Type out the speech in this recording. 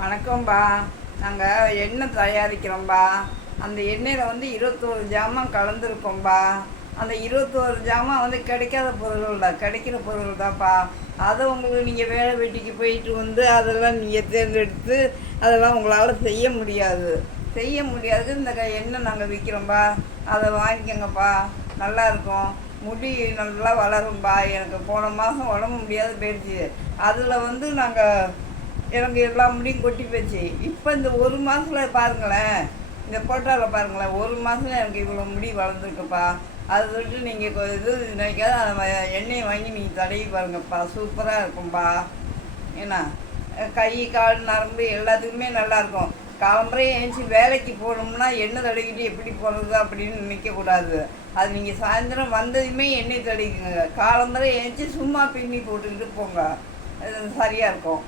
வணக்கம்பா. நாங்கள் எண்ணெய் தயாரிக்கிறோம்பா. அந்த எண்ணெயில் வந்து இருபத்தோரு ஜாமான் கலந்துருக்கோம்பா அந்த இருபத்தோரு ஜாமான் வந்து கிடைக்காத பொருள் தான். கிடைக்கிற பொருள் தான்ப்பா. அதை உங்களுக்கு நீங்கள் வேலை வெட்டிக்கு போயிட்டு வந்து அதெல்லாம் நீங்கள் தேர்ந்தெடுத்து அதெல்லாம் உங்களால் செய்ய முடியாது. செய்ய முடியாது இந்த க- எண்ணெய் நாங்கள் விற்கிறோம்பா அதை வாங்கிக்கோங்கப்பா. நல்லா இருக்கும். முடி நல்லா வளரும்பா. எனக்கு போன மாதம் உடம்பு முடியாது போயிடுச்சு. அதில் வந்து நாங்கள் எனக்கு எல்லா முடியும் கொட்டி போச்சு. இப்போ இந்த ஒரு மாதத்துல பாருங்களேன். இந்த போட்டோவில் பாருங்களேன். ஒரு மாதத்துல எனக்கு இவ்வளோ முடி வளர்ந்துருக்குப்பா. அதை விட்டு நீங்கள் இது நினைக்காத எண்ணெயை வாங்கி நீங்கள் தடவி பாருங்கப்பா. சூப்பராக இருக்கும்ப்பா ஏன்னா கை கால் நரம்பு எல்லாத்துக்குமே நல்லாயிருக்கும் காலம்பரை ஏஞ்சி வேலைக்கு போகணும்னா எண்ணெய் தடவிக்கிட்டு எப்படி போகிறது அப்படின்னு நினைக்கக்கூடாது அது நீங்கள் சாயந்தரம் வந்ததுமே எண்ணெய் தடவிக்குங்க. காலம்பரை ஏஞ்சி சும்மா பின்னி போட்டுக்கிட்டு போங்க. அது சரியாக இருக்கும்.